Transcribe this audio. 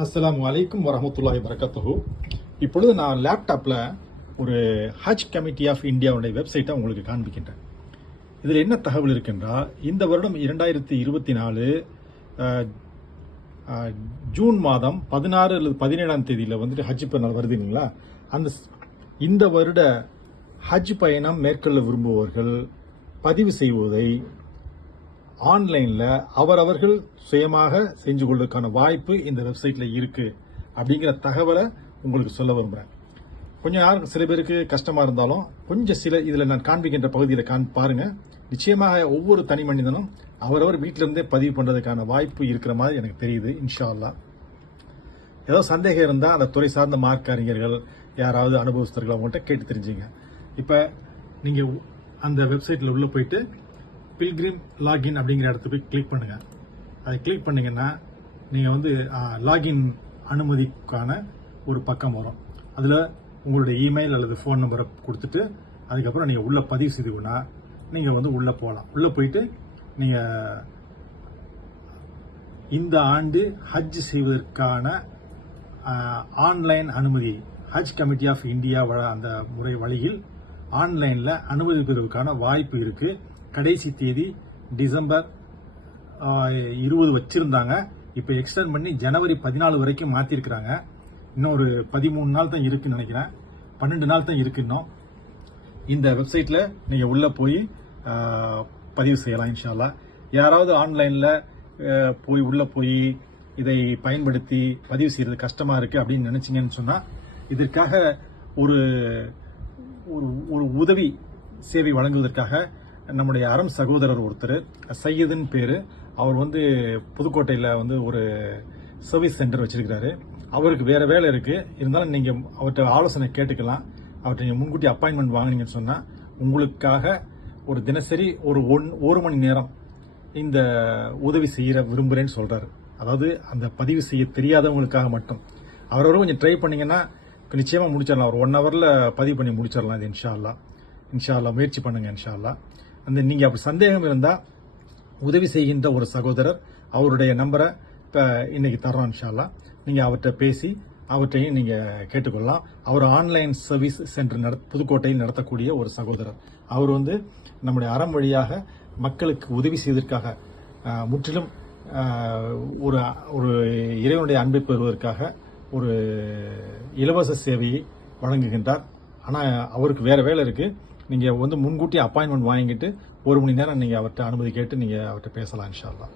அஸ்லாம் அலைக்கும் வரமத்துல்லாஹி வரகாத்துஹு இப்பொழுது நான் லேப்டாப்பில் ஒரு ஹஜ் கமிட்டி ஆஃப் இந்தியாவுடைய வெப்சைட்டை உங்களுக்கு காண்பிக்கின்றேன். இதில் என்ன தகவல் இருக்கின்றால் இந்த வருடம் இரண்டாயிரத்தி இருபத்தி நாலு ஜூன் மாதம் பதினாறு அல்லது பதினேழாம் தேதியில் வந்துட்டு ஹஜ் பெருநாள் வருது இல்லைங்களா? அந்த ஸ்- இந்த வருட ஹஜ் பயணம் மேற்கொள்ள விரும்புபவர்கள் பதிவு செய்வதை ஆன்லைன்ல அவரவர்கள் சுயமாக செஞ்சு கொள்வதற்கான வாய்ப்பு இந்த வெப்சைட்ல இருக்கு அப்படிங்கிற தகவலை உங்களுக்கு சொல்ல விரும்புகிறேன் கொஞ்சம் யாருக்கு சில பேருக்கு கஷ்டமா இருந்தாலும் கொஞ்சம் சில இதில் நான் காண்பிக்கின்ற பகுதியில் காண் பாருங்க. நிச்சயமாக ஒவ்வொரு தனி மனிதனும் அவரவர் வீட்டிலிருந்தே பதிவு பண்ணுறதுக்கான வாய்ப்பு இருக்கிற மாதிரி எனக்கு தெரியுது இன்ஷா அல்லா ஏதோ சந்தேகம் இருந்தால் அந்த துறை சார்ந்த மார்க் அறிஞர்கள் யாராவது அனுபவஸ்தர்கள் அவங்கள்ட்ட கேட்டு தெரிஞ்சுங்க. இப்போ நீங்கள் அந்த வெப்சைட்டில் உள்ளே போயிட்டு பில்கிரிம் லாகின் அப்படிங்கிற இடத்த போய் கிளிக் பண்ணுங்க. அதை கிளிக் பண்ணிங்கன்னா நீங்கள் வந்து லாகின் அனுமதிக்கான ஒரு பக்கம் வரும். அதில் உங்களுடைய இமெயில் அல்லது ஃபோன் நம்பரை கொடுத்துட்டு அதுக்கப்புறம் நீங்கள் உள்ளே பதிவு செய்துக்கணும்னா நீங்கள் வந்து உள்ளே போகலாம். உள்ளே போயிட்டு நீங்கள் இந்த ஆண்டு ஹஜ் செய்வதற்கான ஆன்லைன் அனுமதி ஹஜ் கமிட்டி ஆஃப் இந்தியா வழ அந்த முறை வழியில் ஆன்லைனில் அனுமதி பெறுவதற்கான வாய்ப்பு இருக்குது கடைசி தேதி டிசம்பர் இருபது வச்சிருந்தாங்க. இப்போ எக்ஸ்டெண்ட் பண்ணி ஜனவரி பதினாலு வரைக்கும் மாற்றிருக்கிறாங்க இன்னும் ஒரு பதிமூணு நாள் தான் இருக்குன்னு நினைக்கிறேன். பன்னெண்டு நாள் தான் இருக்கு இன்னும். இந்த வெப்சைட்டில் நீங்கள் உள்ளே போய் பதிவு செய்யலாம் இன்ஷால்லா. யாராவது ஆன்லைனில் போய் உள்ளே போய் இதை பயன்படுத்தி பதிவு செய்கிறது கஷ்டமாக இருக்குது அப்படின்னு நினச்சிங்கன்னு சொன்னால் இதற்காக ஒரு ஒரு ஒரு உதவி சேவை வழங்குவதற்காக நம்முடைய அறம் சகோதரர் ஒருத்தர் சையதுன்னு பேர். அவர் வந்து புதுக்கோட்டையில் வந்து ஒரு சர்வீஸ் சென்டர் வச்சிருக்கிறாரு. அவருக்கு வேற வேலை இருக்கு. இருந்தாலும் நீங்க அவர்கிட்ட ஆலோசனை கேட்டுக்கலாம். அவர்கிட்ட நீங்க முன்கூட்டி அப்பாயின்மெண்ட் வாங்கினீங்கன்னு சொன்னா உங்களுக்காக ஒரு தினசரி ஒரு ஒன் ஒரு மணி நேரம் இந்த உதவி செய்யற விரும்புறேன்னு சொல்றாரு. அதாவது அந்த பதிவு செய்ய தெரியாதவங்களுக்காக மட்டும். அவரவரும் கொஞ்சம் ட்ரை பண்ணீங்கன்னா நிச்சயமா முடிச்சிடலாம். ஒரு ஒன் ஹவர்ல பதிவு பண்ணி முடிச்சிடலாம் இது இன்ஷா அல்லா இன்ஷா அல்லா முயற்சி பண்ணுங்க இன்ஷா அல்லா அந்த நீங்கள் அப்படி சந்தேகம் இருந்தால் உதவி செய்கின்ற ஒரு சகோதரர் அவருடைய நம்பரை இப்போ இன்றைக்கி தர்றோம் ஷாலா நீங்கள் அவர்கிட்ட பேசி அவற்றையும் நீங்கள் கேட்டுக்கொள்ளலாம். அவர் ஆன்லைன் சர்வீஸ் சென்டர் நட புதுக்கோட்டையில் நடத்தக்கூடிய ஒரு சகோதரர். அவர் வந்து நம்முடைய அறம் வழியாக மக்களுக்கு உதவி செய்வதற்காக முற்றிலும் ஒரு ஒரு இறைவனுடைய அன்பை பெறுவதற்காக ஒரு இலவச சேவையை வழங்குகின்றார். ஆனால் அவருக்கு வேறு வேலை இருக்குது நீங்கள் வந்து முன்கூட்டி அப்பாயின்மெண்ட் வாங்கிட்டு ஒரு மணி நேரம் நீங்கள் அவர்கிட்ட அனுமதி கேட்டு நீங்கள் அவர்கிட்ட பேசலாம் இன்ஷால்லாம்